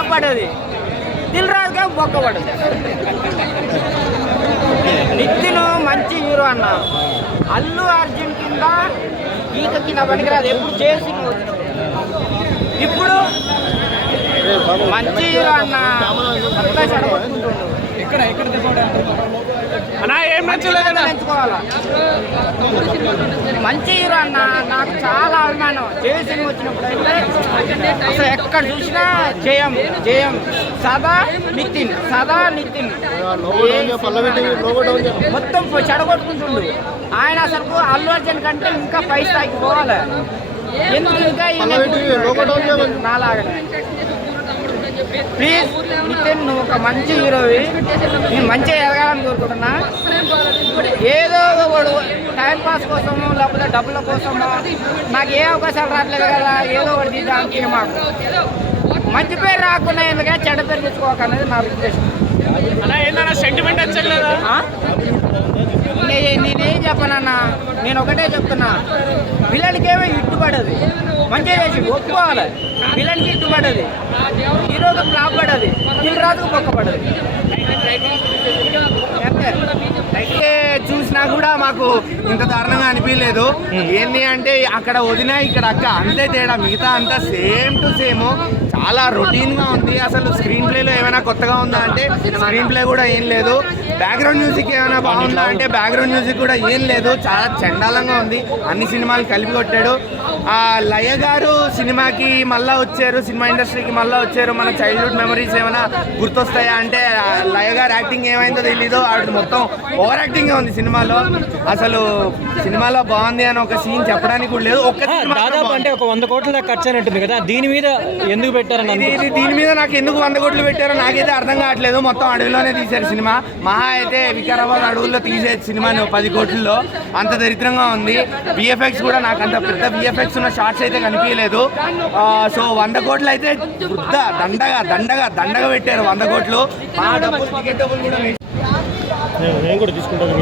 Flop పడ్డది, దిల్ రాజుగా బొక్క పడ్డది. నితిన్ మంచి హీరో అన్న, అల్లు అర్జున్ కింద ఈత కింద పనికిరాదు, ఎప్పుడు చేసింగ్ వచ్చినప్పుడు. ఇప్పుడు మంచి హీరో అన్న, ఎంచుకోవాలా. మంచి హీరో అన్న, నాకు చాలా అభిమానం. జయసింగ్ వచ్చినప్పుడు అయితే అసలు ఎక్కడ చూసినా జయం జయం, సదా నితిన్ మొత్తం చెడగొట్టుకుంటుండు ఆయన. అసలు అల్లు అర్జున్ కంటే ఇంకా పై స్థాయికి పోవాలి. ఎందుకు ఇంకా నాలాగనే. ప్లీజ్ నితిన్, నువ్వు ఒక మంచి హీరోవి, నేను మంచిగా ఎదగాలని కోరుకుంటున్నా. ఏదో ఒకడు టైంపాస్ కోసము లేకపోతే డబ్బుల కోసము నాకు ఏ అవకాశాలు రావట్లేదు కదా, ఏదో ఒకటి తీయడానికి మాకు మంచి పేరు రాకుండా ఎందుకంటే చెడ్డ పేరు తెచ్చుకోకనేది నా ఉద్దేశం. అలా ఏంటన్నా సెంటిమెంట్ వచ్చలేదా? నేనేం చెప్పనన్నా, నేను ఒకటే చెప్తున్నా, విలన్కి ఏమో ఇట్టుపడదు, మంచిగా చేసి ఒప్పుకోవాలి. విలన్కి ఇట్టుపడది, హీరోకి ఫ్లాప్ పడది, దిల్ రాజుకు బొక్క పడదు. అయితే చూసినా కూడా మాకు ఇంత దారుణంగా అనిపించలేదు. ఏంటి అంటే అక్కడ వదిన ఇక్కడ అక్క అంతే తేడా, మిగతా అంతా సేమ్ టు సేమ్, చాలా రొటీన్గా ఉంది. అసలు స్క్రీన్ ప్లేలో ఏమైనా కొత్తగా ఉందా అంటే స్క్రీన్ ప్లే కూడా ఏం లేదు. బ్యాక్గ్రౌండ్ మ్యూజిక్ ఏమైనా బాగుందా అంటే బ్యాక్గ్రౌండ్ మ్యూజిక్ కూడా ఏం లేదు. చాలా చండాలంగా ఉంది. అన్ని సినిమాలు కలిపి కొట్టాడు. లయ గారు సినిమాకి మళ్ళీ వచ్చారు, సినిమా ఇండస్ట్రీకి మళ్ళీ వచ్చారు. మన చైల్డ్హుడ్ మెమరీస్ ఏమైనా గుర్తొస్తాయా అంటే లయ గారు యాక్టింగ్ ఏమైందో తెలీదు, ఆవిడ మొత్తం ఓవర్ యాక్టింగ్ ఉంది సినిమాలో. అసలు సినిమాలో బాగుంది అని ఒక సీన్ చెప్పడానికి కూడా లేదు. దాదాపు అంటే ఒక 100 కోట్ల దాకా ఖర్చు అయినట్టుంది కదా, దీని మీద ఎందుకు పెట్టారని? దీని మీద నాకు ఎందుకు 100 కోట్లు పెట్టారో నాకైతే అర్థం కావట్లేదు. మొత్తం అడవిలోనే తీశారు సినిమా. మహా అయితే వికారాబాద్ అడవుల్లో తీసేది సినిమాని 10 కోట్లలో, అంత దరిద్రంగా ఉంది. విఎఫ్ఎక్స్ కూడా నాకు అంత పెద్ద విఎఫ్ఎక్స్ ఉన్న షార్ట్స్ అయితే కనిపించలేదు. సో 100 కోట్లు అయితే దండగా పెట్టారు. 100 కోట్లు మా డబ్బులు, టికెట్ డబ్బులు కూడా నేను కూడా తీసుకుంటాను.